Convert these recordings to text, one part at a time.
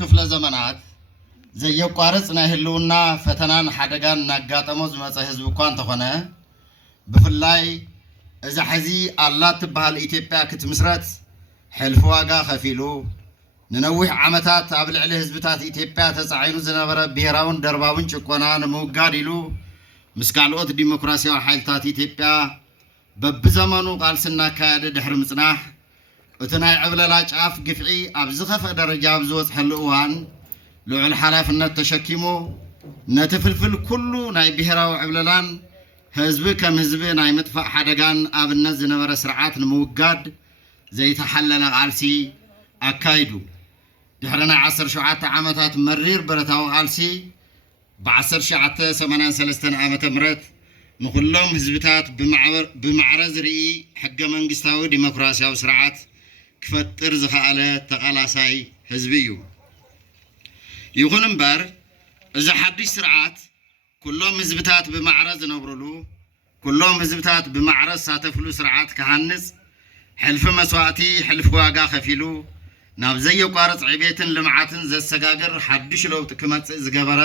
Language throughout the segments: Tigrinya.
ክፍለ ዘመናት ዘየቋርጽ ናይህልውና ፈተናን ሓደጋን ናጋጠሞ ዝመፀ ህዝብ እኳ እንተኾነ ብፍላይ እዛ ሕዚ ኣላት ትበሃል ኢትዮጵያ ክትምስረት ሕልፊ ዋጋ ከፊሉ ንነዊሕ ዓመታት ኣብ ልዕሊ ህዝብታት ኢትዮጵያ ተጻዒኑ ዝነበረ ብሄራውን ደርባውን ጭቆና ንምውጋድ ኢሉ ምስ ካልኦት ዲሞክራሲያዊ ሓይልታት ኢትዮጵያ በብዘመኑ ቃልስና ካያደ ድሕሪ ምጽናሕ እቲ ናይ ዕብለላ ጫፍ ግፍዒ ኣብ ዝኸፍአ ደረጃ ኣብ ዝበፅሐሉ እዋን ልዑል ሓላፍነት ተሸኪሙ ነቲ ፍልፍል ኩሉ ናይ ብሄራዊ ዕብለላን ህዝቢ ከም ህዝቢ ናይ ምጥፋእ ሓደጋን ኣብነት ዝነበረ ስርዓት ንምውጋድ ዘይተሓለለ ቃልሲ ኣካይዱ ድሕሪ ናይ 17 ዓመታት መሪር ብረታዊ ቃልሲ ብ1983 ዓመተ ምህረት ንኩሎም ህዝብታት ብማዕረ ዝርኢ ሕገ መንግስታዊ ዲሞክራሲያዊ ስርዓት ክፈጥር ዝኸኣለ ተቓላሳይ ህዝቢ እዩ ይኹን እምበር እዚ ሓድሽ ስርዓት ኩሎም ህዝብታት ብማዕረ ዝነብሩሉ ኩሎም ህዝብታት ብማዕረ ዝሳተፍሉ ስርዓት ክሃንጽ ሕልፊ መስዋእቲ ሕልፊ ዋጋ ከፊሉ ናብ ዘየቋርጽ ዕቤትን ልምዓትን ዘሰጋግር ሓድሽ ለውጢ ክመጽእ ዝገበረ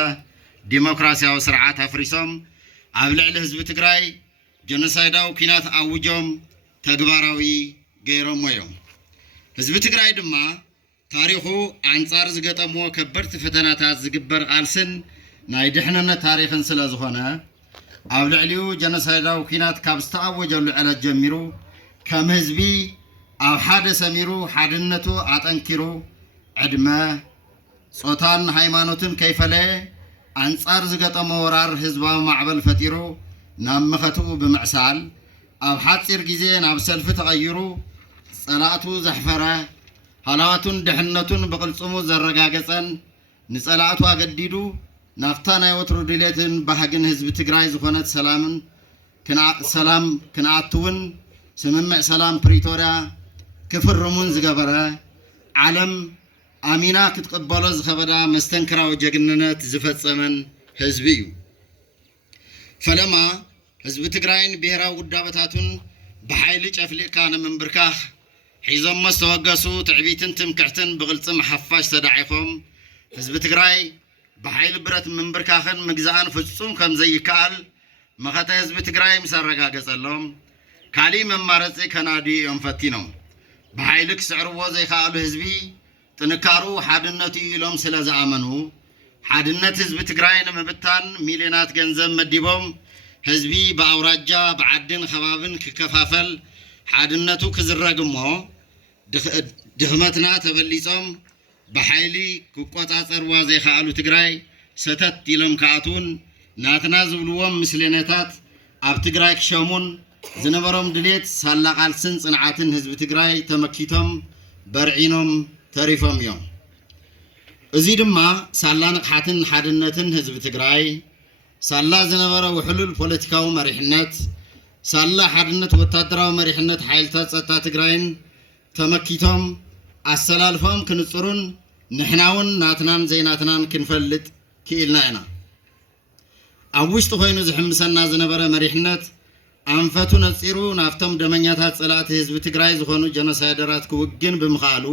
ዲሞክራሲያዊ ስርዓት ኣፍሪሶም ኣብ ልዕሊ ህዝቢ ትግራይ ጀኖሳይዳዊ ኩናት ኣውጆም ተግባራዊ ገይሮሞ እዮም ህዝቢ ትግራይ ድማ ታሪኹ አንጻር ዝገጠምዎ ከበድቲ ፈተናታት ዝግበር ቃልስን ናይ ድሕንነት ታሪኽን ስለ ዝኾነ ኣብ ልዕሊኡ ጀኖሳይዳዊ ኩናት ካብ ዝተኣወጀሉ ዕለት ጀሚሩ ከም ህዝቢ ኣብ ሓደ ሰሚሩ ሓድነቱ ኣጠንኪሩ ዕድመ ጾታን ሃይማኖትን ከይፈለየ አንጻር ዝገጠሞ ወራር ህዝባዊ ማዕበል ፈጢሩ ናብ መኸትኡ ብምዕሳል ኣብ ሓፂር ግዜ ናብ ሰልፊ ተቐይሩ ጸላእቱ ዘሕፈረ ሃላዋቱን ድሕነቱን ብቕልጽሙ ዘረጋገጸን ንጸላእቱ ኣገዲዱ ናፍታ ናይ ወትሩ ድሌትን ባህግን ህዝቢ ትግራይ ዝኾነት ሰላም ክንኣትውን ስምምዕ ሰላም ፕሪቶርያ ክፍርሙን ዝገበረ ዓለም ኣሚና ክትቅበሎ ዝኸበዳ መስተንክራዊ ጀግንነት ዝፈጸመን ህዝቢ እዩ ፈለማ ህዝቢ ትግራይን ብሄራዊ ውዳበታቱን ብሓይሊ ጨፍሊቕካ ንምንብርካኽ ሒዞም ዝተወገሱ ትዕቢትን ትምክሕትን ብቕልጽም ሓፋሽ ተዳዒፎም ህዝቢ ትግራይ ብሓይሊ ብረት ምንብርካኽን ምግዛእን ፍጹም ከም ዘይከኣል መኸተ ህዝቢ ትግራይ ምስ ኣረጋገጸሎም ካሊእ መማረፂ ከናዲ እዮም ፈቲኖም ብሓይሊ ክስዕርዎ ዘይከኣሉ ህዝቢ ጥንካሩ ሓድነቱ ኢሎም ስለ ዝኣመኑ ሓድነት ህዝቢ ትግራይ ንምብታን ሚልዮናት ገንዘብ መዲቦም ህዝቢ ብኣውራጃ ብዓድን ከባብን ክከፋፈል ሓድነቱ ክዝረግሞ ድኽመትና ተበሊጾም ብሓይሊ ክቆጻጸርዋ ዘይከኣሉ ትግራይ ሰተት ኢሎም ከኣቱን ናትና ዝብልዎም ምስልነታት ኣብ ትግራይ ክሸሙን ዝነበሮም ድሌት ሳላ ቃልስን ጽንዓትን ህዝቢ ትግራይ ተመኪቶም በርዒኖም ተሪፎም እዮም እዚ ድማ ሳላ ንቕሓትን ሓድነትን ህዝቢ ትግራይ ሳላ ዝነበረ ውሕሉል ፖለቲካዊ መሪሕነት ሳላ ሓድነት ወታደራዊ መሪሕነት ሓይልታት ጸጥታ ትግራይን ተመኪቶም ኣሰላልፎም ክንጽሩን ንሕናውን ናትናን ዘይናትናን ክንፈልጥ ክኢልና ኢና ኣብ ውሽጢ ኮይኑ ዝሕምሰና ዝነበረ መሪሕነት ኣንፈቱ ነጺሩ ናፍቶም ደመኛታት ጸላእቲ ህዝቢ ትግራይ ዝኾኑ ጀኖሳይደራት ክውግን ብምኽኣሉ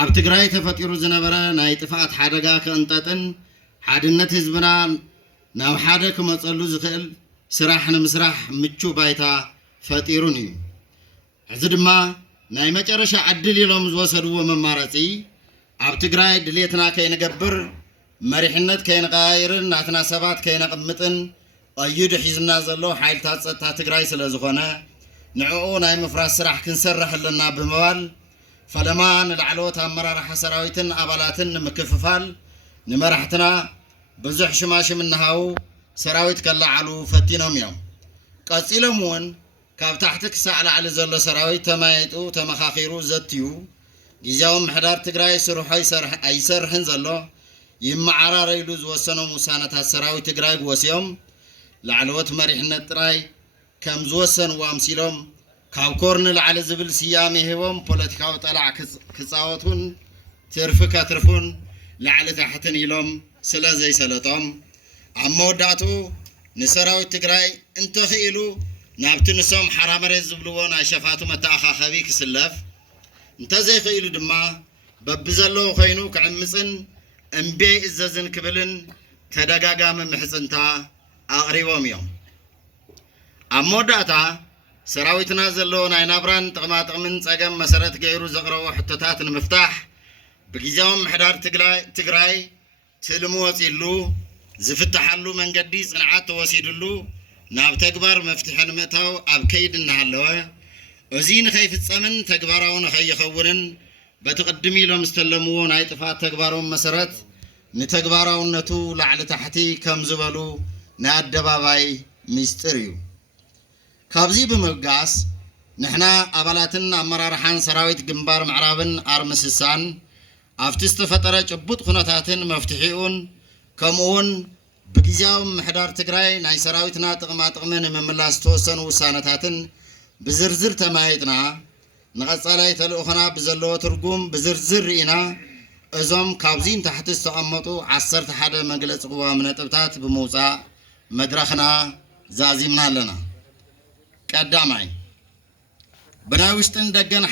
ኣብ ትግራይ ተፈጢሩ ዝነበረ ናይ ጥፋኣት ሓደጋ ክእንጠጥን ሓድነት ህዝብና ናብ ሓደ ክመጸሉ ዝኽእል ስራሕ ንምስራሕ ምቹ ባይታ ፈጢሩን እዩ እዚ ድማ ናይ መጨረሻ ዕድል ኢሎም ዝወሰድዎ መማረፂ ኣብ ትግራይ ድሌትና ከይንገብር መሪሕነት ከይንቀያይርን ናትና ሰባት ከይነቕምጥን ቀይዱ ሒዝና ዘሎ ሓይልታት ጸጥታ ትግራይ ስለ ዝኾነ ንዕኡ ናይ ምፍራስ ስራሕ ክንሰርሕ ኣለና ብምባል ፈለማ ንላዕለዎት ኣመራርሓ ሰራዊትን ኣባላትን ንምክፍፋል ንመራሕትና ብዙሕ ሽማሽም እናሃው ሰራዊት ከላዓሉ ፈቲኖም እዮም ቀፂሎም እውን ካብ ታሕቲ ክሳዕ ላዕሊ ዘሎ ሰራዊት ተማይጡ ተመኻኺሩ ዘትዩ ጊዜያዊ ምሕዳር ትግራይ ስርሖ ኣይሰርሕን ዘሎ ይመዓራረ ኢሉ ዝወሰኖም ውሳነታት ሰራዊት ትግራይ ወሲዮም ላዕለዎት መሪሕነት ጥራይ ከም ዝወሰንዎ ኣምሲሎም ካብ ኮርኒ ላዕሊ ዝብል ስያሜ ሂቦም ፖለቲካዊ ጠላዕ ክፃወቱን ትርፊ ከትርፉን ላዕሊ ታሕትን ኢሎም ስለ ዘይሰለጦም ኣብ መወዳእቱ ንሰራዊት ትግራይ እንተኽኢሉ ናብቲ ንሶም ሓራ መሬት ዝብልዎ ናይ ሸፋቱ መተኣኻኸቢ ክስለፍ እንተዘይኽኢሉ ድማ በብዘለው ኮይኑ ክዕምፅን እምቤይ እዘዝን ክብልን ተደጋጋሚ ምሕፅንታ ኣቕሪቦም እዮም ኣብ መወዳእታ ሰራዊትና ዘለዎ ናይ ናብራን ጥቕማጥቕምን ፀገም መሰረት ገይሩ ዘቕረቦ ሕቶታት ንምፍታሕ ብጊዜያዊ ምሕዳር ትግራይ ትልሙ ወፂሉ ዝፍትሓሉ መንገዲ ጽንዓት ተወሲድሉ ናብ ተግባር መፍትሒ ንምእታው ኣብ ከይድ እናሃለወ እዚ ንኸይፍፀምን ተግባራዊ ንኸይኸውንን በቲ ቅድሚ ኢሎም ዝተለምዎ ናይ ጥፋት ተግባሮም መሰረት ንተግባራውነቱ ላዕሊ ታሕቲ ከም ዝበሉ ናይ ኣደባባይ ምስጢር እዩ ካብዚ ብምብጋስ ንሕና ኣባላትን ኣመራርሓን ሰራዊት ግንባር ምዕራብን ኣርምስሳን ኣብቲ ዝተፈጠረ ጭቡጥ ኩነታትን መፍትሒኡን ከምኡውን ብጊዜያዊ ምሕዳር ትግራይ ናይ ሰራዊትና ጥቕማጥቕሚ ንምምላስ ተወሰኑ ውሳነታትን ብዝርዝር ተማይጥና ንቐጻላይ ተልእኾና ብዘለዎ ትርጉም ብዝርዝር ርኢና እዞም ካብዚን ታሕቲ ዝተቐመጡ 11 መግለፂ ቅዋም ነጥብታት ብምውፃእ መድረኽና ዛዚምና ኣለና ቀዳማይ ብናይ ውሽጥን ደገን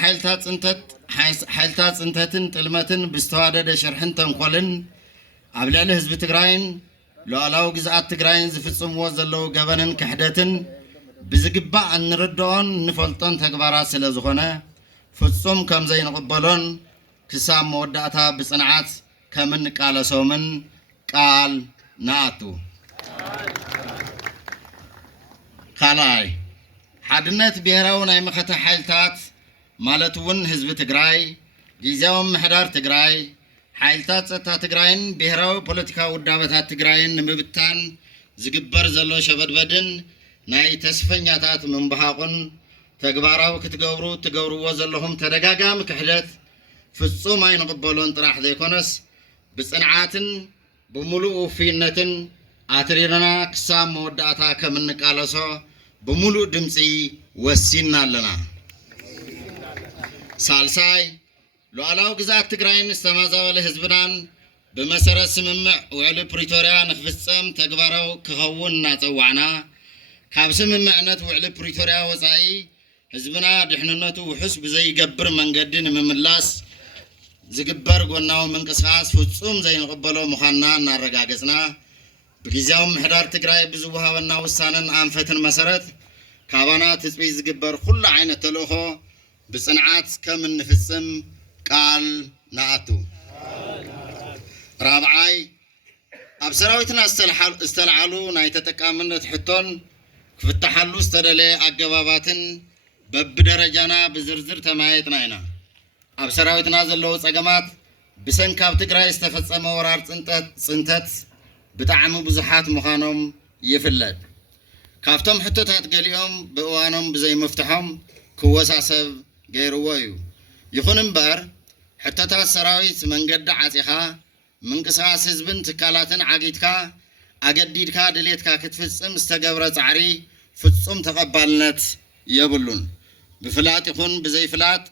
ሓይልታት ፅንተትን ጥልመትን ብዝተዋደደ ሸርሕን ተንኮልን ኣብ ልዕሊ ህዝቢ ትግራይን ሉዓላዊ ግዝኣት ትግራይን ዝፍፅምዎ ዘለው ገበንን ክሕደትን ብዝግባእ እንርድኦን እንፈልጦን ተግባራት ስለ ዝኾነ ፍጹም ከም ዘይንቕበሎን ክሳብ መወዳእታ ብፅንዓት ከም እንቃለሶምን ቃል ንኣቱ ካልኣይ ሓድነት ብሄራዊ ናይ መኸተ ሓይልታት ማለት እውን ህዝቢ ትግራይ ጊዜያዊ ምሕዳር ትግራይ ሓይልታት ፀጥታ ትግራይን ብሄራዊ ፖለቲካዊ ውዳበታት ትግራይን ንምብታን ዝግበር ዘሎ ሸበድበድን ናይ ተስፈኛታት ምንብሃቑን ተግባራዊ ክትገብርዎ ዘለኹም ተደጋጋሚ ክሕደት ፍጹም ኣይንቕበሎን ጥራሕ ዘይኮነስ ብፅንዓትን ብምሉእ ውፍይነትን ኣትሪርና ክሳብ መወዳእታ ከም እንቃለሶ ብምሉእ ድምፂ ወሲና ኣለና ሳልሳይ ሉዓላዊ ግዝኣት ትግራይን ዝተመዛበለ ህዝብናን ብመሰረት ስምምዕ ውዕሊ ፕሪቶርያ ንክፍፀም ተግባራዊ ክኸውን እናፀዋዕና ካብ ስምምዕነት ውዕሊ ፕሪቶርያ ወፃኢ ህዝብና ድሕንነቱ ውሑስ ብዘይገብር መንገዲ ንምምላስ ዝግበር ጎናዊ ምንቅስቃስ ፍጹም ዘይንቕበሎ ምዃንና እናረጋገፅና ብጊዜያዊ ምሕዳር ትግራይ ብዝወሃበና ውሳነን ኣንፈትን መሰረት ካባና ትፅቢት ዝግበር ኩሉ ዓይነት ተልእኾ ብፅንዓት ከም እንፍፅም ቃል ንኣቱ ራብዓይ ኣብ ሰራዊትና ዝተለዓሉ ናይ ተጠቃምነት ሕቶን ክፍታሓሉ ዝተደለየ ኣገባባትን በብደረጃና ብዝርዝር ተማየጥና ኢና ኣብ ሰራዊትና ዘለዉ ፀገማት ብሰንኪ ኣብ ትግራይ ዝተፈፀመ ወራር ፅንተት ብጣዕሚ ብዙሓት ምዃኖም ይፍለጥ ካብቶም ሕቶታት ገሊኦም ብእዋኖም ብዘይምፍትሖም ክወሳሰብ ገይርዎ እዩ ይኹን እምበር ሕቶታት ሰራዊት መንገዲ ዓፂኻ ምንቅስቃስ ህዝብን ትካላትን ዓጊትካ ኣገዲድካ ድሌትካ ክትፍፅም ዝተገብረ ፃዕሪ ፍጹም ተቐባልነት የብሉን ብፍላጥ ይኹን ብዘይፍላጥ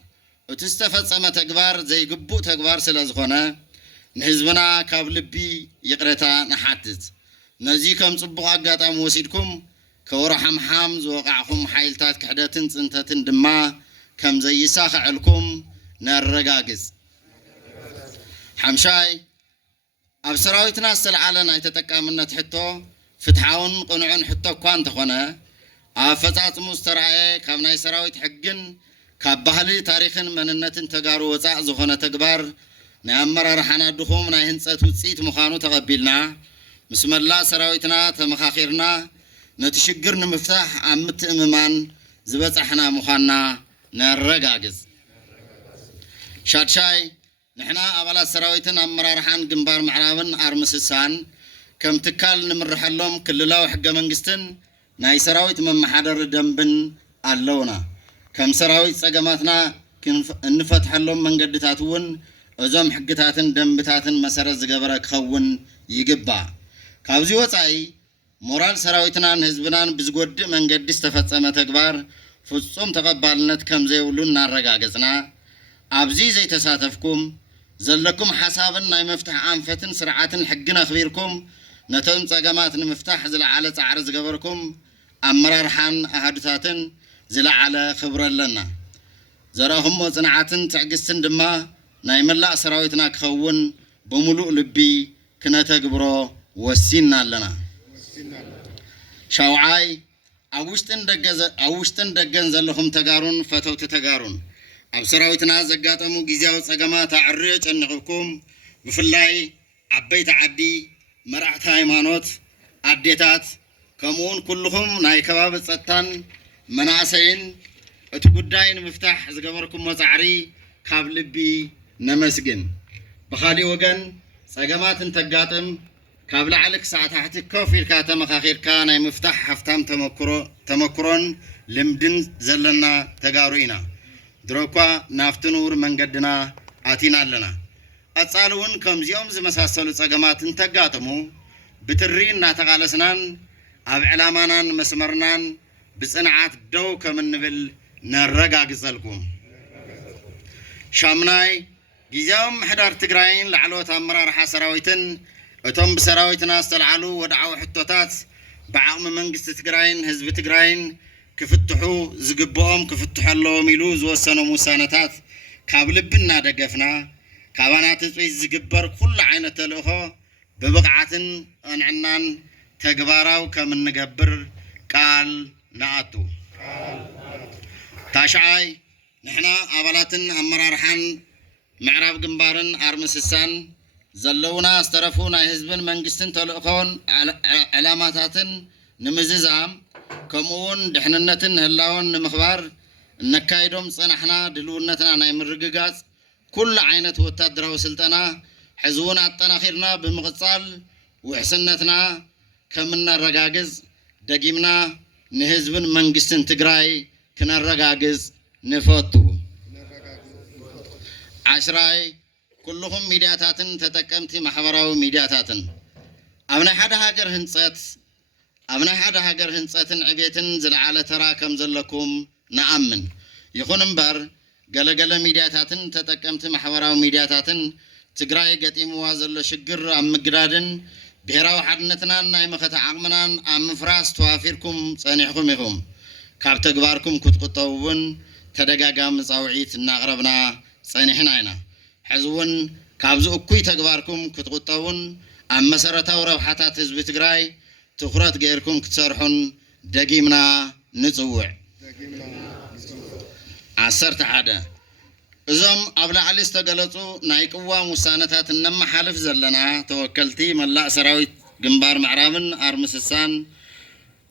እቲ ዝተፈፀመ ተግባር ዘይግቡእ ተግባር ስለ ዝኾነ ንህዝብና ካብ ልቢ ይቕረታ ንሓትት ነዚ ከም ጽቡቕ ኣጋጣሚ ወሲድኩም ከወርሓምሓም ዝወቃዕኹም ሓይልታት ክሕደትን ፅንተትን ድማ ከም ዘይሳኽዐልኩም ነረጋግፅ ሓምሻይ ኣብ ሰራዊትና ዝተለዓለ ናይ ተጠቃምነት ሕቶ ፍትሓውን ቅኑዕን ሕቶ እኳ እንተኾነ ኣብ ፈፃፅሙ ዝተረኣየ ካብ ናይ ሰራዊት ሕግን ካብ ባህሊ ታሪክን መንነትን ተጋሩ ወፃእ ዝኾነ ተግባር ናይ ኣመራርሓና ድኹም ናይ ህንፀት ውፅኢት ምዃኑ ተቐቢልና ምስ መላእ ሰራዊትና ተመኻኺርና ነቲ ሽግር ንምፍታሕ ኣብ ምትእምማን ዝበፃሕና ምዃንና ነረጋግፅ ሻድሻይ ንሕና ኣባላት ሰራዊትን ኣመራርሓን ግንባር ምዕራብን ኣርምስሳን ከም ትካል ንምርሐሎም ክልላዊ ሕገ መንግስትን ናይ ሰራዊት መመሓደሪ ደንብን ኣለውና ከም ሰራዊት ፀገማትና እንፈትሐሎም መንገድታት እውን እዞም ሕግታትን ደንብታትን መሰረት ዝገበረ ክኸውን ይግባእ ካብዚ ወፃኢ ሞራል ሰራዊትናን ህዝብናን ብዝጎድእ መንገዲ ዝተፈፀመ ተግባር ፍጹም ተቐባልነት ከም ዘይብሉ እናረጋገፅና ኣብዚ ዘይተሳተፍኩም ዘለኩም ሓሳብን ናይ መፍትሒ ኣንፈትን ስርዓትን ሕግን ኣኽቢርኩም ነቶም ፀገማት ንምፍታሕ ዝለዓለ ፃዕሪ ዝገበርኩም ኣመራርሓን ኣሃዱታትን ዝለዓለ ክብሪ ኣለና ዘረኣኹሞ ፅንዓትን ትዕግስትን ድማ ናይ መላእ ሰራዊትና ክኸውን بملؤ لبي كنتجبره وسينا لنا شاوعي أوشتن دجن زلهم تجارون فتوت تجارون أبصراوتنا زجاتمو جزاو سجمات عريج النقوم بفلاي عبيت عدي مرعت هايمانوت عديتات كمون كلهم ناي كباب الستان مناسين تقداين مفتاح زجبركم مزعري قبل بي نمسجن بخالي وجن سجمات تجاتم قبل عليك ساعة تحت كوفي الكاتم أخير كان مفتاح حفتام تمكرون لمدن زلنا تجاروينا دروكوا نافتنور من قدنا آتينا لنا أتصالون كم يوم زي مساسلو سجمات تجاتمو بترين ناتقالسنان أب علامانان مسمرنان بصنعات دو كمن نبل نرجع جزلكم شامناي جيزاهم حدار تجراين لعلوت أمرار حسراويتن أتم بسراويتنا استلعلو ودعوا حتوتات بعقم منجست تجراين حزب تجراين كفتحوا زقبهم كفتحوا الله ميلوز وسنو مسانتات قبل بنا دقفنا كابانات زقبر كل عين تلوها ببقعة أنعنان تجبارو كمن نجبر قال نعتو تاشعي نحنا أبلاتن أمرارحان معراب جنبارن أرمسسان زلونا استرفونا حزبن منجستن تلقون علاماتاتن نمززام كمون دحننتن هلاون مخبار نكايدوم صنحنا دلونتنا ناي مرغغاز كل عينت وتادرو سلطنا حزونا التناخيرنا بمقصال وحسنتنا كمنا رغاغز دقيمنا نحزبن منجستن تግራይ كنرغاغز نفوتو عشراي كلهم ميدياتاتن تتكمتي محبراو ميدياتاتن أبنى حدا هاجر هنصاتن عبيتن زلعالة تراكم زلكم نأمن يخون مبار قال ميدياتاتن تتكمتي محبراو ميدياتاتن تقراي قتيم وازل شقر أم مقرادن بهراو حدنتنا ناي مخت عقمنان أم فراس توافيركم صانحكم يخوم كاب تقباركم كتقطوون تدقاقام صاوعيت ناغربنا صانحنا عنا حزون كابزو كوي تقباركم كتقطعون أما مسارتاو روحاتات حزب تግራይ تخرات غيركم كتسرحون دقيمنا نصوع عصرت عادة إذن أبلا علي استقلتو نايقوا مسانتات نما حالف زلنا توكلتي ملا سراويت جنبار معرابن أرمسسان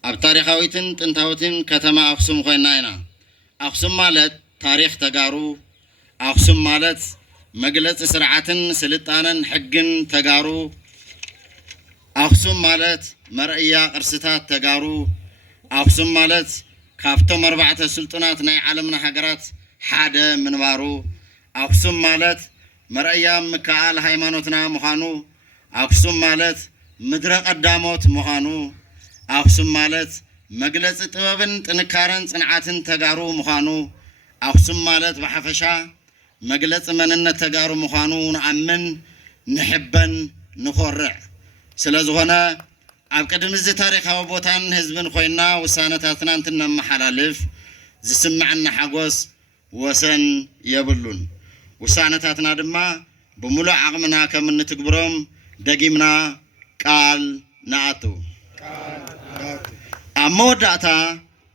أب تاريخاويتن تنتاوتن كتما أقسم خويناينا أقسم مالت تاريخ تقارو أقسم مالت مجلس سرعتن سلطانن حقن تجارو أقسم مالت مرئيا قرستات تجارو أقسم مالت كافتم 4 سلطنات ناي عالمنا حجرات حدا من بارو أقسم مالت مرئيا مكال هيمانوتنا مخانو أقسم مالت مدرق قداموت مخانو أقسم مالت مجلس طبابن تنكارن صنعاتن تجارو مخانو أقسم مالت بحفشا مجلس مننا تجارو مخانو نأمن نحبن نخرع سلازونا عبقدم زي تاريخ وبوتان حزبن خوينا وسانتاتنا انتنا محلالف زي سمعنا حقوس وسن يبلون وسانتاتنا دما بملو عقمنا كمن تكبرهم دقيمنا قال نعتو أمو دعتا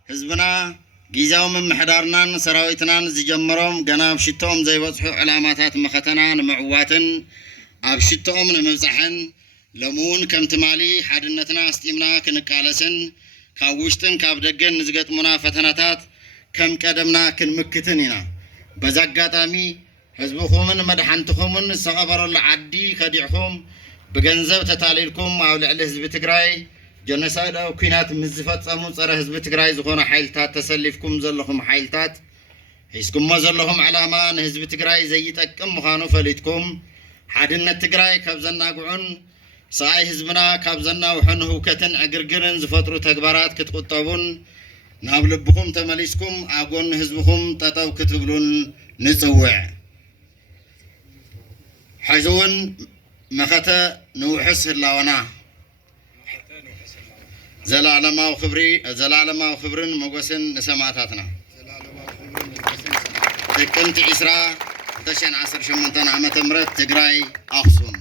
حزبنا جيزاو من محدارنان سراويتنان زي جمروم قناب شتوم زي وصحو علاماتات مختنان معواتن أب شتوم نمزحن لمون كم تمالي حادنتنا استيمنا كنقالسن كاوشتن كابدقن نزقت منافتناتات كم قدمنا كنمكتنينا بزاقاتامي حزبخومن مدحنتخومن سغبر العدي خديعخوم بغنزب تتاليلكم أو لعل حزب تግራይ جنسايد أو كينات مزفت صامون صار حزب تግራይ زخون حيلتات تسلفكم زلهم حيلتات حيسكم ما زلهم علامان حزب تግራይ زي تقم مخانو فليتكم حادنة تግራይ كابزنا قعون ساي حزبنا كابزنا وحن هوكتن عقرقرن زفطرو تكبارات كتقطبون نابلبكم تمليسكم أقون حزبكم تتاو كتبلون نصوع حزون مختا نوحس اللاونا زلالما وخبرن مقوسن نسماتاتنا تكنت عسرا 2018 ዓመተ ምህረት ትግራይ አክሱም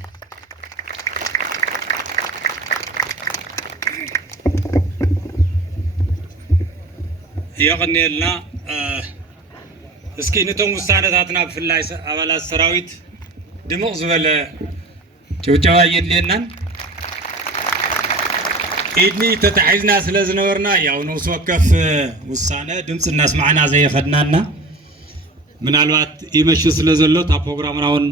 يغنيلنا እስኪ ነቶም ውሳነታትና ብፍላይ አባላት ሰራዊት ድምቕ ዝበለ ጭብጨባ የድልየናን ኢድኒ ተታሒዝና ስለ ዝነበርና ያው ነውስ ወከፍ ውሳነ ድምፅ እናስማዕና ዘይኸድናና ምናልባት ይመሽ ስለ ዘሎ ታ ፕሮግራምናውን